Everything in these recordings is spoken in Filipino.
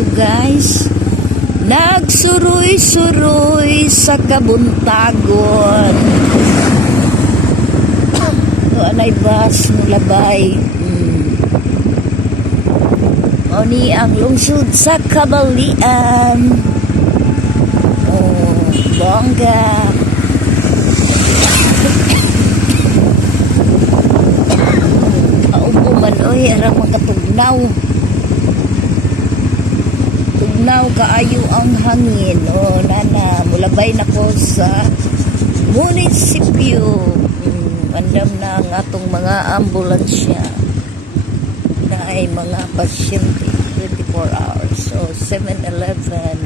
kaayo guys. Nagsuroy-suroy sa kabuntagon. Anay bus nulabay. Oni ang lungsod sa Kabalian. Oh, bongga. Kaupo man oy, arang makatugnaw. Tugnaw kaayo ang hangin. Oh, nana, mulabay na ko sa munisipyo. Andam na ang atong mga ambulansya na ay mga pasyente 24 hours. So, 7-Eleven.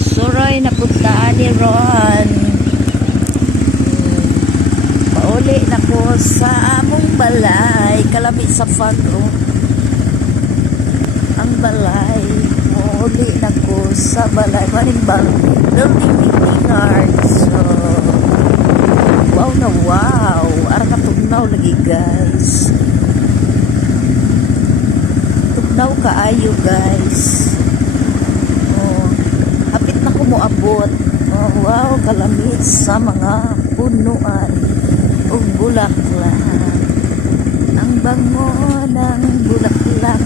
Suroy na puntaan ni Ron. Pauli na ko sa among balay. Kalami sa front room. Ang balay. Pauli na ko sa balay. Marimbang building meeting arts. So, wow na wow. Arang katugnaw lagi guys. Tugnaw kaayo guys. Oh, hapit na ko moabot. Oh, wow, kalamit sa mga punuan ug bulaklak. Ang bango ng bulaklak.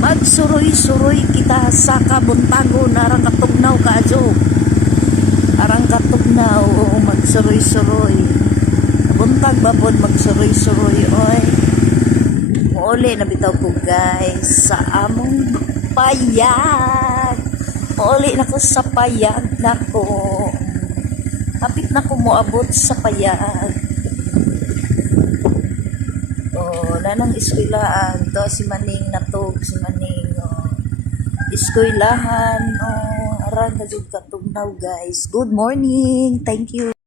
Magsuroy-suroy kita sa kabuntagon. Arang katugnaw kaayo. Arang katugnaw, magsuroy-suroy. Buntag ba po magsuroy-suroy, oy. Muuli na bitaw ko guys sa among payag. Muuli na ko sa payag na ko. Hapit na ko moabot sa payag. Oh, nanang iskwilaan. To si Maning natog, si Maning. Oh. Iskwilahan, oh. Arang na jud katugnaw guys. Good morning. Thank you.